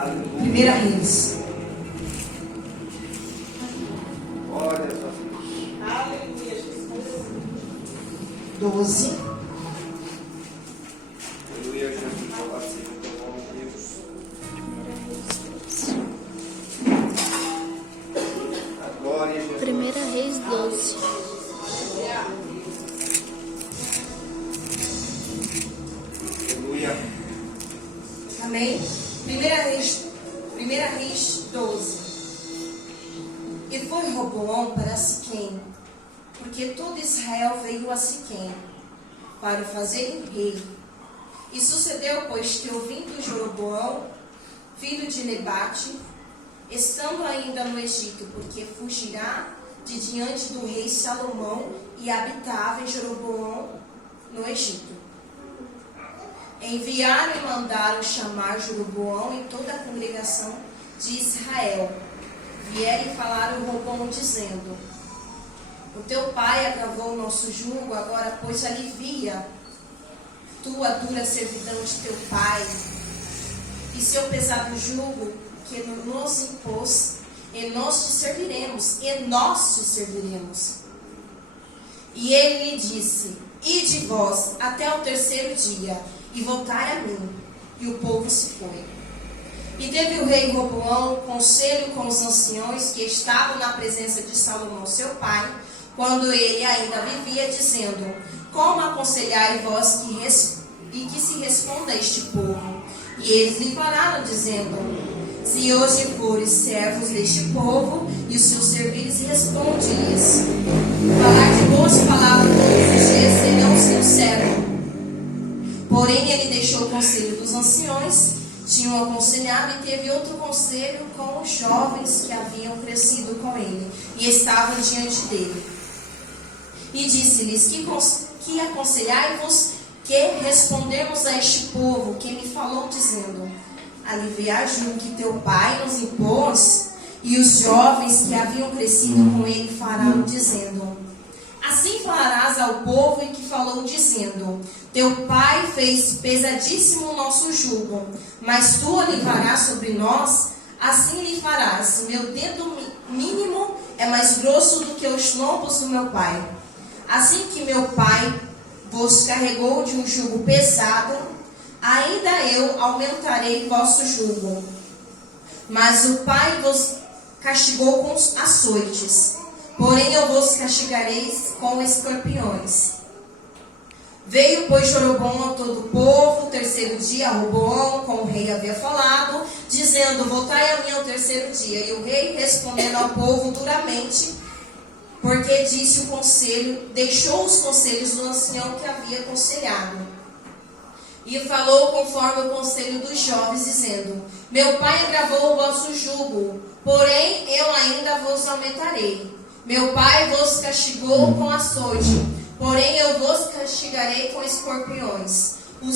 Primeira Reis. Glória a Deus. Aleluia, Jesus. 12. Aleluia, Jesus. Louvado seja o teu nome, Deus. A glória, Jesus. Primeira Reis 12. Aleluia. Amém? Primeira Reis 12. E foi Roboão para Siquém, porque todo Israel veio a Siquém, para o fazerem rei. E sucedeu, pois, que ouvindo Jeroboão, filho de Nebate, estando ainda no Egito, porque fugirá de diante do rei Salomão, e habitava em Jeroboão no Egito. Enviaram e mandaram chamar Jeroboão e toda a congregação de Israel. Vieram e falaram Roboão, dizendo: o teu pai agravou o nosso jugo, agora, pois, alivia tua dura servidão de teu pai, e seu pesado jugo que nos impôs, e nós te serviremos, E ele lhe disse: ide vós até o terceiro dia, e voltai a mim. E o povo se foi. E teve o rei Roboão conselho com os anciões que estavam na presença de Salomão seu pai, quando ele ainda vivia, dizendo: como aconselhai vós que se responda a este povo? E eles lhe falaram, dizendo: se hoje fores servos deste povo, e os seus servires, responde-lhes. Falar de boas palavras todos os dias serão seu servo. Porém, ele deixou o conselho dos anciões, tinham aconselhado, e teve outro conselho com os jovens que haviam crescido com ele, e estavam diante dele. E disse-lhes: que aconselhai-vos que respondemos a este povo que me falou, dizendo: aliviar jugo que teu pai nos impôs? E os jovens que haviam crescido com ele falaram, dizendo: assim falarás ao povo, e que falou, dizendo: teu pai fez pesadíssimo o nosso jugo, mas tu alivarás sobre nós? Assim lhe farás. Meu dedo mínimo é mais grosso do que os lombos do meu pai. Assim que meu pai vos carregou de um jugo pesado, ainda eu aumentarei vosso jugo. Mas o pai vos castigou com açoites, porém eu vos castigarei com escorpiões. Veio, pois, Jeroboão a todo o povo, o terceiro dia, a Roboão, como o rei havia falado, dizendo: voltai a mim ao terceiro dia. E o rei, respondendo ao povo duramente, porque disse o conselho, deixou os conselhos do ancião que havia aconselhado. E falou conforme o conselho dos jovens, dizendo: meu pai agravou o vosso jugo, porém eu ainda vos aumentarei. Meu pai vos castigou com açoite, porém eu vos castigarei com escorpiões. O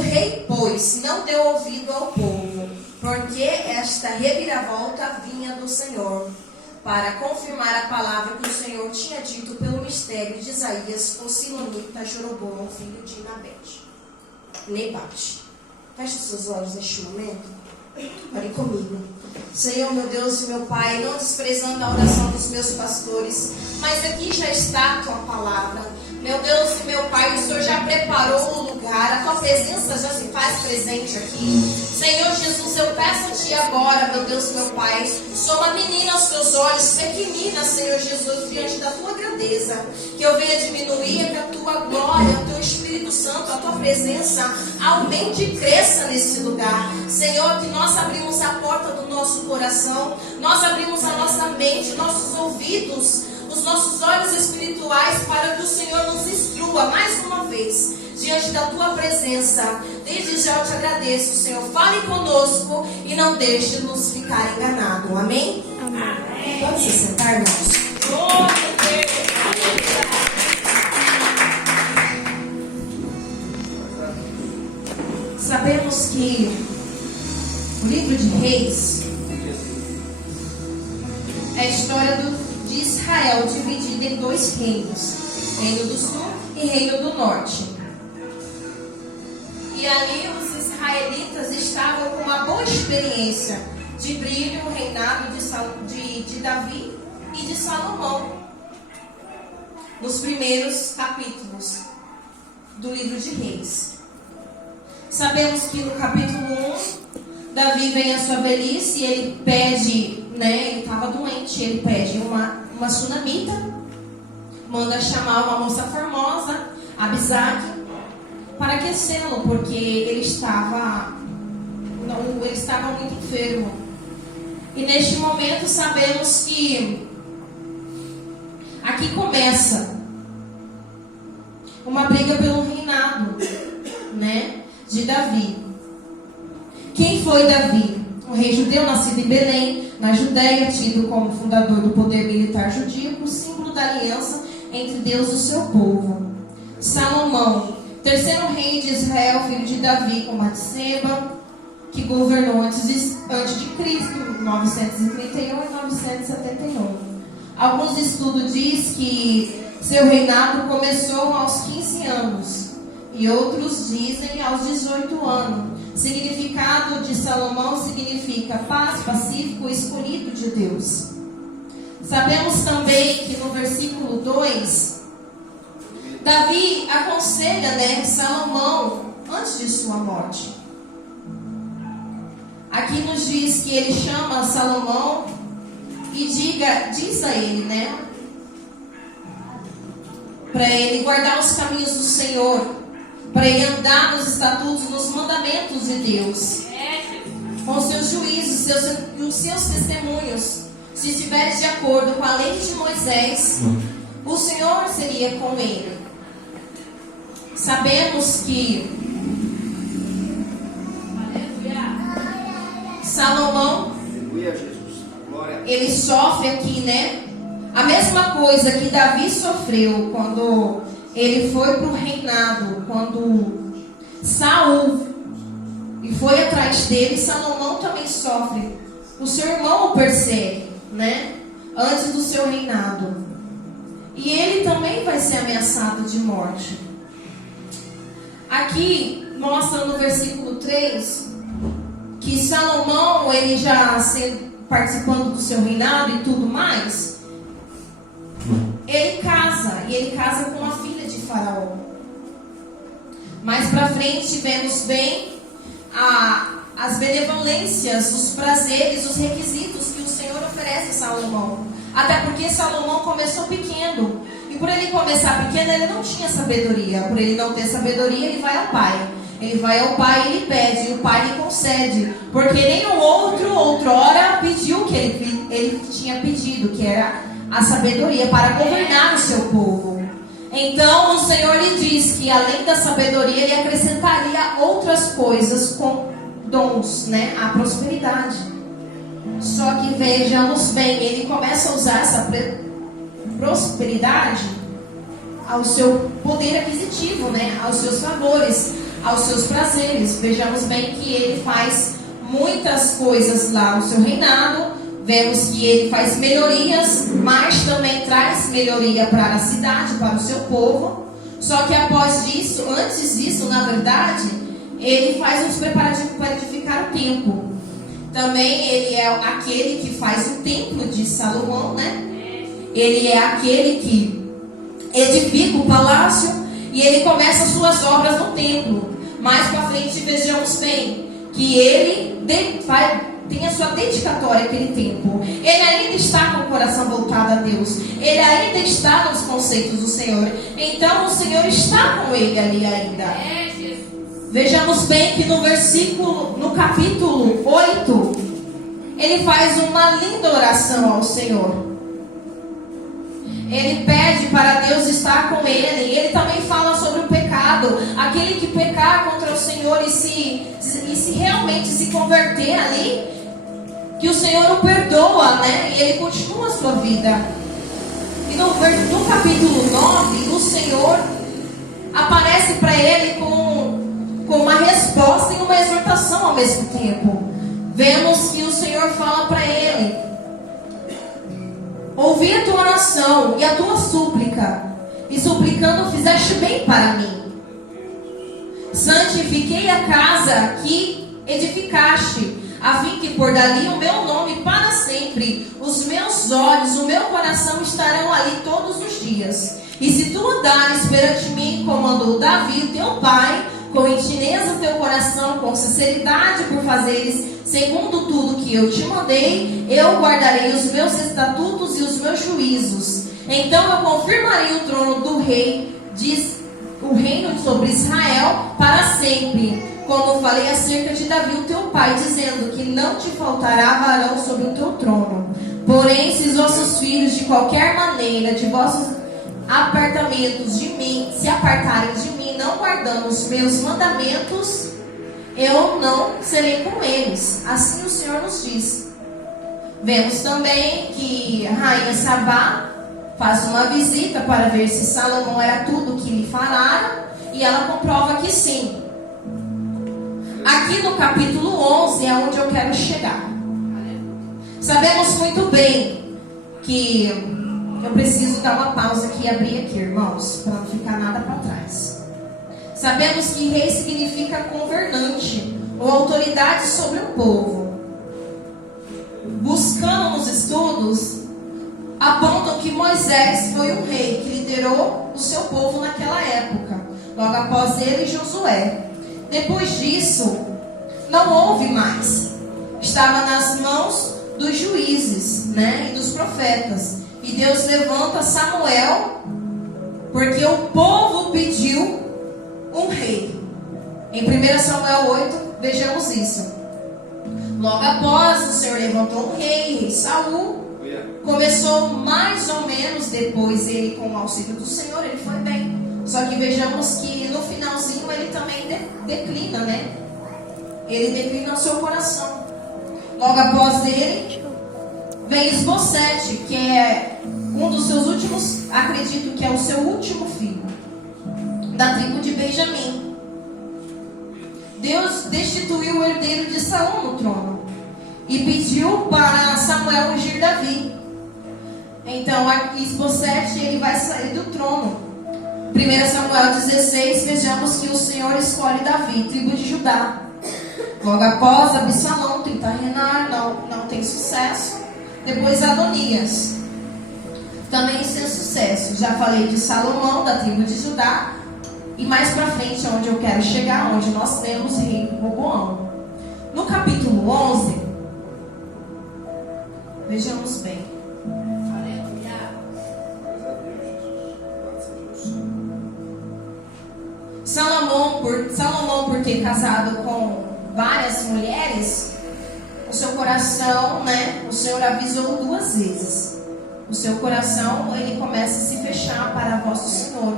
rei, pois, não deu ouvido ao povo, porque esta reviravolta vinha do Senhor, para confirmar a palavra que o Senhor tinha dito pelo mistério de Isaías, o silonita Jeroboão, filho de Nebate. Feche os seus olhos neste momento. Ore comigo. Senhor, meu Deus e meu Pai, não desprezando a oração dos meus pastores, mas aqui já está a tua palavra. Meu Deus e meu Pai, o Senhor já preparou o lugar, a tua presença já se faz presente aqui. Senhor Jesus, eu peço a ti agora, meu Deus e meu Pai, sou uma menina aos teus olhos, pequenina, Senhor Jesus, diante da tua grandeza, que eu venha diminuir, que a tua glória, o teu Espírito Santo, a tua presença aumente e cresça nesse lugar. Senhor, que nós abrimos a porta do nosso coração, nós abrimos a nossa mente, nossos ouvidos, os nossos olhos espirituais, para que o Senhor nos instrua mais uma vez diante da tua presença. Desde já eu te agradeço, Senhor. Fale conosco e não deixe nos ficar enganados. Amém? Amém. Pode se sentar, irmãos. Sabemos que o livro de Reis é a história de Israel dividida em dois reinos, reino do sul e reino do norte. E ali os israelitas experiência de brilho o reinado de Davi e de Salomão, nos primeiros capítulos do livro de Reis. Sabemos que no capítulo 1, Davi vem à sua velhice e ele pede, ele estava doente, ele pede uma sunamita, manda chamar uma moça formosa, Abisag, para aquecê-lo, porque ele estava muito enfermo. E neste momento sabemos que aqui começa uma briga pelo reinado, de Davi. Quem foi Davi? Um rei judeu nascido em Belém, na Judéia, tido como fundador do poder militar judíaco, símbolo da aliança entre Deus e o seu povo. Salomão, terceiro rei de Israel, filho de Davi, com Batseba, que governou antes de Cristo, 931 e 971. Alguns estudos dizem que seu reinado começou aos 15 anos e outros dizem aos 18 anos. Significado de Salomão significa paz, pacífico, escolhido de Deus. Sabemos também que no versículo 2, Davi aconselha, Salomão antes de sua morte. Aqui nos diz que ele chama Salomão e diz a ele, para ele guardar os caminhos do Senhor, para ele andar nos estatutos, nos mandamentos de Deus, com os seus juízos e os seus testemunhos. Se estiveres de acordo com a lei de Moisés, o Senhor seria com ele. Sabemos que Salomão, ele sofre aqui, a mesma coisa que Davi sofreu quando ele foi para o reinado, quando Saul e foi atrás dele. Salomão também sofre. O seu irmão o persegue, antes do seu reinado. E ele também vai ser ameaçado de morte. Aqui mostra no versículo 3 que Salomão, ele já participando do seu reinado e tudo mais, ele casa, e ele casa com a filha de Faraó. Mais para frente vemos bem as benevolências, os prazeres, os requisitos que o Senhor oferece a Salomão. Até porque Salomão começou pequeno, e por ele começar pequeno, ele não tinha sabedoria. Por ele não ter sabedoria, ele vai ao pai. Ele vai ao pai e ele pede, e o pai lhe concede. Porque nenhum outrora pediu o que ele tinha pedido, que era a sabedoria para governar o seu povo. Então o Senhor lhe diz que além da sabedoria, ele acrescentaria outras coisas com dons, a prosperidade. Só que vejamos bem, ele começa a usar essa prosperidade ao seu poder aquisitivo, aos seus favores, aos seus prazeres. Vejamos bem que ele faz muitas coisas lá no seu reinado. Vemos que ele faz melhorias, mas também traz melhoria para a cidade, para o seu povo. Só que antes disso, na verdade, ele faz uns preparativos para edificar o templo. Também ele é aquele que faz o templo de Salomão, Ele é aquele que edifica o palácio e ele começa as suas obras no templo. Mais para frente vejamos bem que ele tem a sua dedicatória àquele tempo. Ele ainda está com o coração voltado a Deus. Ele ainda está nos conceitos do Senhor. Então o Senhor está com ele ali ainda. Vejamos bem que no capítulo 8, ele faz uma linda oração ao Senhor. Ele pede para Deus estar com ele. Ele também fala sobre o pecado. Aquele que pecar contra o Senhor e se realmente se converter ali, que o Senhor o perdoa, e ele continua a sua vida. E no capítulo 9, o Senhor aparece para ele com uma resposta e uma exortação ao mesmo tempo. Vemos que o Senhor fala para ele: ouvi a tua oração e a tua súplica, e suplicando fizeste bem para mim. Santifiquei a casa que edificaste, a fim que por dali o meu nome para sempre, os meus olhos, o meu coração estarão ali todos os dias. E se tu andares perante mim, como andou Davi, teu pai, com retineza teu coração, com sinceridade por fazeres segundo tudo que eu te mandei, eu guardarei os meus estatutos e os meus juízos. Então eu confirmarei o trono do rei, diz o reino sobre Israel para sempre, como falei acerca de Davi, o teu pai, dizendo que não te faltará varão sobre o teu trono. Porém, se os vossos filhos de qualquer maneira de vossos apartamentos de mim se apartarem de mim, não guardando os meus mandamentos, eu não serei com eles. Assim o Senhor nos diz. Vemos também que a rainha Sabá faz uma visita para ver se Salomão era tudo o que lhe falaram, e ela comprova que sim. Aqui no capítulo 11 é onde eu quero chegar. Sabemos muito bem que eu preciso dar uma pausa aqui e abrir aqui, irmãos, para não ficar nada para trás. Sabemos que rei significa governante ou autoridade sobre o povo. Buscando nos estudos, apontam que Moisés foi um rei que liderou o seu povo naquela época. Logo após ele, Josué. Depois disso, não houve mais. Estava nas mãos dos juízes, e dos profetas. E Deus levanta Samuel, porque o povo pediu um rei. Em 1 Samuel 8, vejamos isso. Logo após, o Senhor levantou um rei Saul. Começou mais ou menos depois, ele com o auxílio do Senhor, ele foi bem. Só que vejamos que no finalzinho ele também declina, Ele declina o seu coração. Logo após ele, vem Esbocete, que é um dos seus últimos, acredito que é o seu último filho, da tribo de Benjamim. Deus destituiu o herdeiro de Saul no trono e pediu para Samuel ungir Davi. Então, Esbocete, ele vai sair do trono. 1 Samuel 16, vejamos que o Senhor escolhe Davi, tribo de Judá. Logo após, Absalão tenta reinar, não tem sucesso. Depois Adonias, também sem sucesso. Já falei de Salomão, da tribo de Judá. E mais para frente, onde eu quero chegar, onde nós temos rei Roboão. No capítulo 11, vejamos bem. Salomão, por ter casado com várias mulheres, o seu coração, o Senhor avisou 2 vezes. O seu coração, ele começa a se fechar para a voz do Senhor.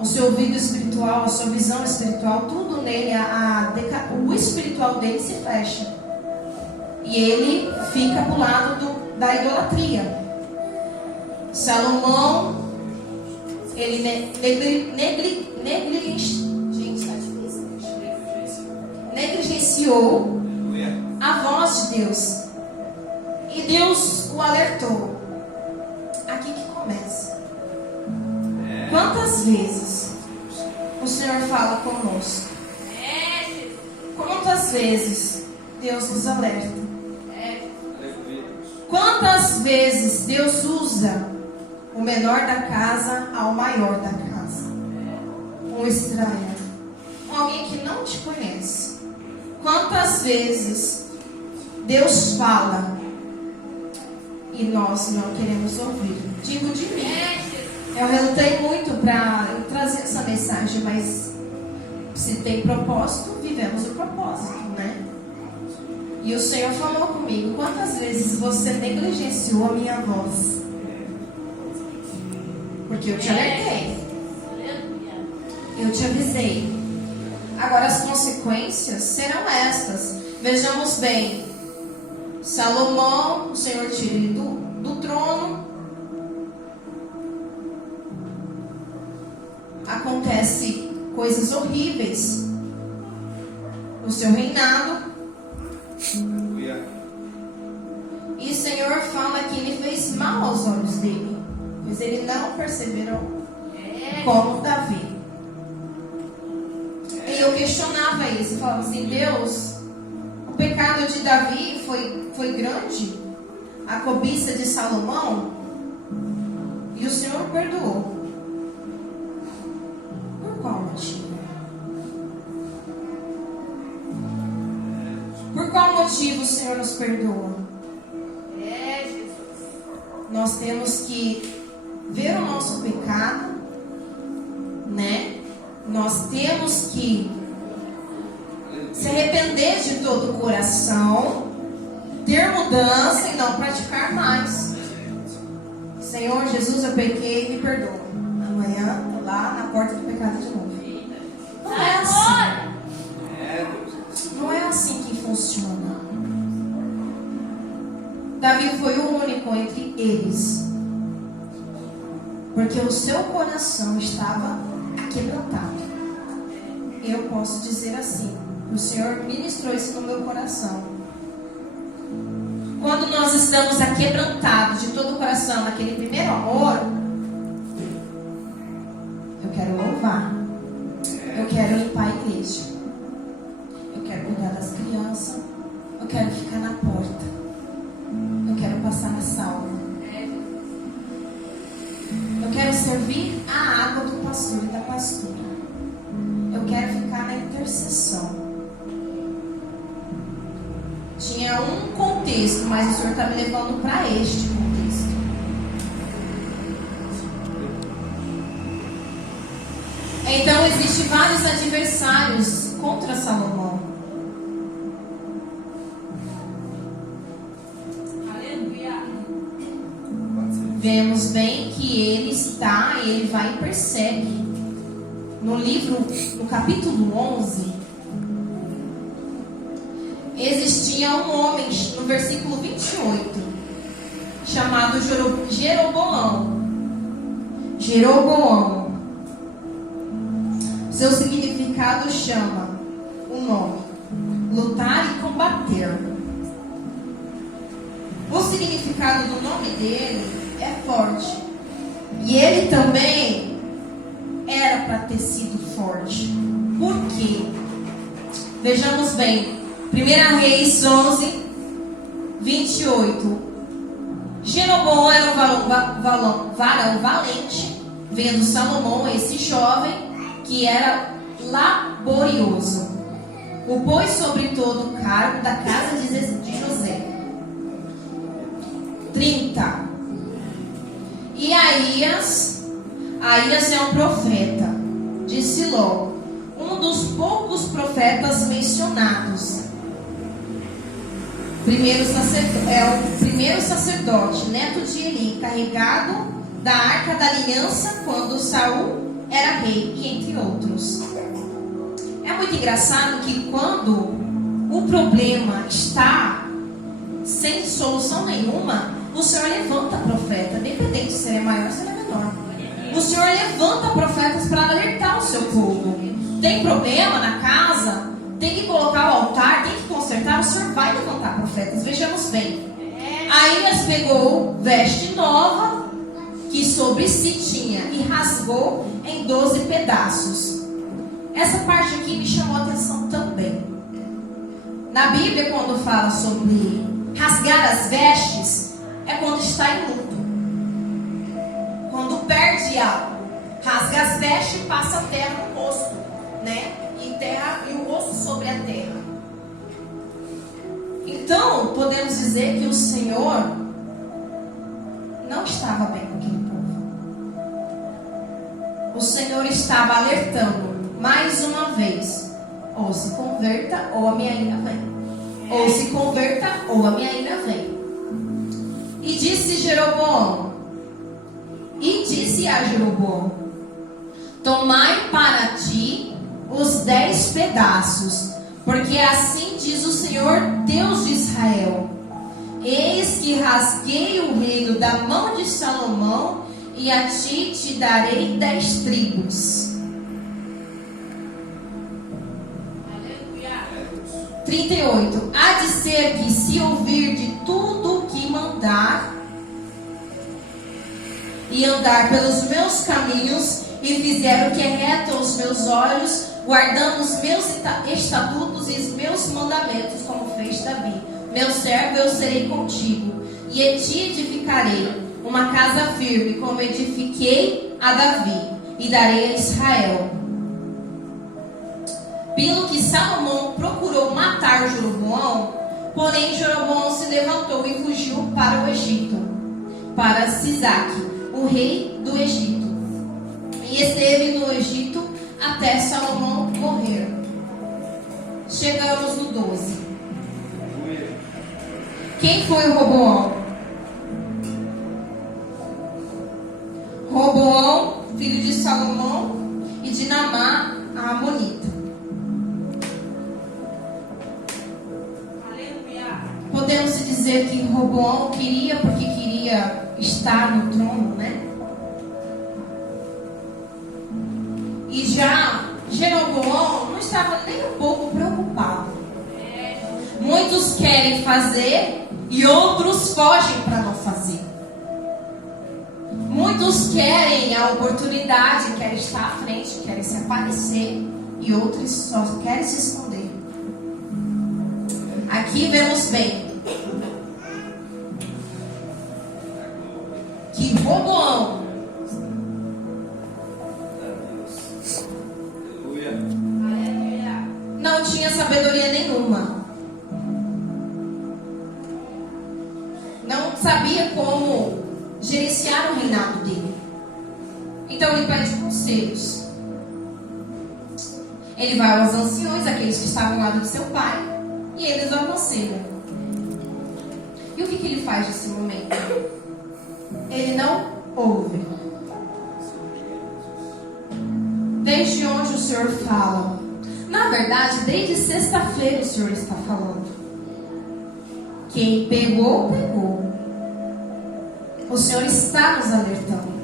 O seu ouvido espiritual, a sua visão espiritual, tudo nele, o espiritual dele se fecha. E ele fica para o lado da idolatria. Salomão, ele negligenciou a voz de Deus. E Deus o alertou. Aqui que começa. Quantas vezes o Senhor fala conosco? Quantas vezes Deus nos alerta? Quantas vezes Deus usa o menor da casa ao maior da casa? Um estranho, alguém que não te conhece. Quantas vezes Deus fala e nós não queremos ouvir? Digo de mim. Eu relutei muito para trazer essa mensagem, mas se tem propósito, vivemos o propósito, E o Senhor falou comigo: quantas vezes você negligenciou a minha voz? Porque eu te alertei. Eu te avisei. Agora as consequências serão estas. Vejamos bem. Salomão, o Senhor tira ele do trono. Acontece coisas horríveis no seu reinado. E o Senhor fala que ele fez mal aos olhos dele, pois ele não perseverou como Davi. E eu questionava isso, falava assim: Deus, o pecado de Davi foi grande, a cobiça de Salomão, e o Senhor o perdoou. Por qual motivo? Por qual motivo o Senhor nos perdoa? Nós temos que ver o nosso pecado, né? Nós temos que se arrepender de todo o coração, ter mudança e não praticar mais. Senhor Jesus, eu pequei, me perdoa. Amanhã estou lá na porta do pecado de novo. Não é assim. Não é assim que funciona. Davi foi o único entre eles, porque o seu coração estava quebrantado. Eu posso dizer assim: o Senhor ministrou isso no meu coração. Quando nós estamos aquebrantados de todo o coração, naquele primeiro amor, eu quero louvar, eu quero limpar a igreja, eu quero cuidar das crianças, eu quero ficar na porta, eu quero passar na sala, eu quero servir a água do pastor e da pastora, eu quero ficar na intercessão. Tinha um contexto, mas o Senhor está me levando para este contexto. Então, existem vários adversários contra Salomão. Aleluia. Vemos bem que ele vai e persegue. No capítulo 11, existia um homem, no versículo 28, chamado Jeroboão. Seu significado chama o nome: lutar e combater. O significado do nome dele é forte. E ele também era para ter sido forte. Por quê? Vejamos bem. 1 Reis 11, 28. Jeroboão era um varão valente, vendo Salomão, esse jovem, que era laborioso. O pôs sobre todo o cargo da casa de José. 30. E Aías é um profeta de Siló, um dos poucos profetas mencionados. O primeiro sacerdote, neto de Eli, carregado da arca da aliança quando Saul era rei, e entre outros. É muito engraçado que quando o problema está sem solução nenhuma, o Senhor levanta profeta, independente se ele é maior ou se ele é menor. O Senhor levanta profetas para alertar o seu povo. Tem problema na casa? Tem que colocar o altar, tem que consertar, o Senhor vai levantar profetas. Vejamos bem. Aías pegou veste nova que sobre si tinha e rasgou em 12 pedaços. Essa parte aqui me chamou a atenção também. Na Bíblia, quando fala sobre rasgar as vestes, é quando está em luto. Quando perde algo, rasga as vestes e passa a terra no rosto, né? E o rosto sobre a terra. Então, podemos dizer que o Senhor não estava bem com aquele povo. O Senhor estava alertando mais uma vez: ou se converta, ou a minha ira vem. Ou se converta, ou a minha ira vem. E disse a Jeroboão: tomai para ti os 10 pedaços, porque assim diz o Senhor Deus de Israel: eis que rasguei o reino da mão de Salomão, e a ti te darei 10 tribos. 38. Há de ser que, se ouvir de tudo o que mandar, e andar pelos meus caminhos, e fizer o que é reto aos meus olhos, guardando os meus estatutos e os meus mandamentos, como fez Davi. meu servo, eu serei contigo, e em ti edificarei uma casa firme, como edifiquei a Davi, e darei a Israel. Pelo que Salomão procurou matar Jeroboão, porém Jeroboão se levantou e fugiu para o Egito, para Sisaque, o rei do Egito, e esteve no Egito até Salomão morrer. Chegamos no 12. Aleluia. Quem foi o Roboão? Roboão, filho de Salomão e de Naamá, a Amonita. Aleluia. Podemos dizer que Roboão queria porque queria estar no trono, né? E já Jeroboão não estava nem um pouco preocupado. Muitos querem fazer e outros fogem para não fazer. Muitos querem a oportunidade, querem estar à frente, querem se aparecer, e outros só querem se esconder. Aqui vemos bem que Roboão Aleluia. Aleluia. não tinha sabedoria nenhuma. Não sabia como gerenciar o reinado dele. Então ele pede conselhos. Ele vai aos anciões, aqueles que estavam ao lado de seu pai, e eles o aconselham. E o que ele faz nesse momento? Ele não ouve. Desde onde o Senhor fala? Na verdade, desde sexta-feira o Senhor está falando. Quem pegou, pegou. O Senhor está nos alertando.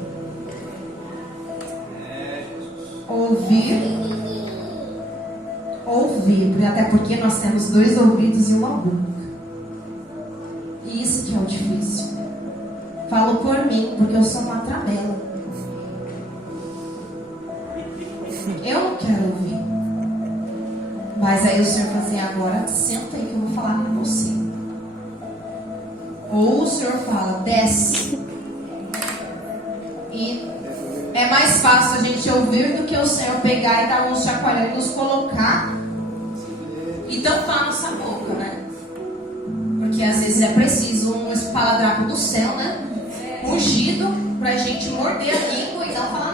Ouvir, até porque nós temos 2 ouvidos e uma boca. E isso que é o difícil. Falo por mim, porque eu sou uma trabela. Eu não quero ouvir. Mas aí o Senhor fazia agora, senta aí que eu vou falar com você. Ou o Senhor fala, desce. E é mais fácil a gente ouvir do que o Senhor pegar e dar um chacoalhão e nos colocar e tampar a nossa boca, né? Porque às vezes é preciso um espaladrapo do céu, né? Ungido, pra gente morder a língua e não falar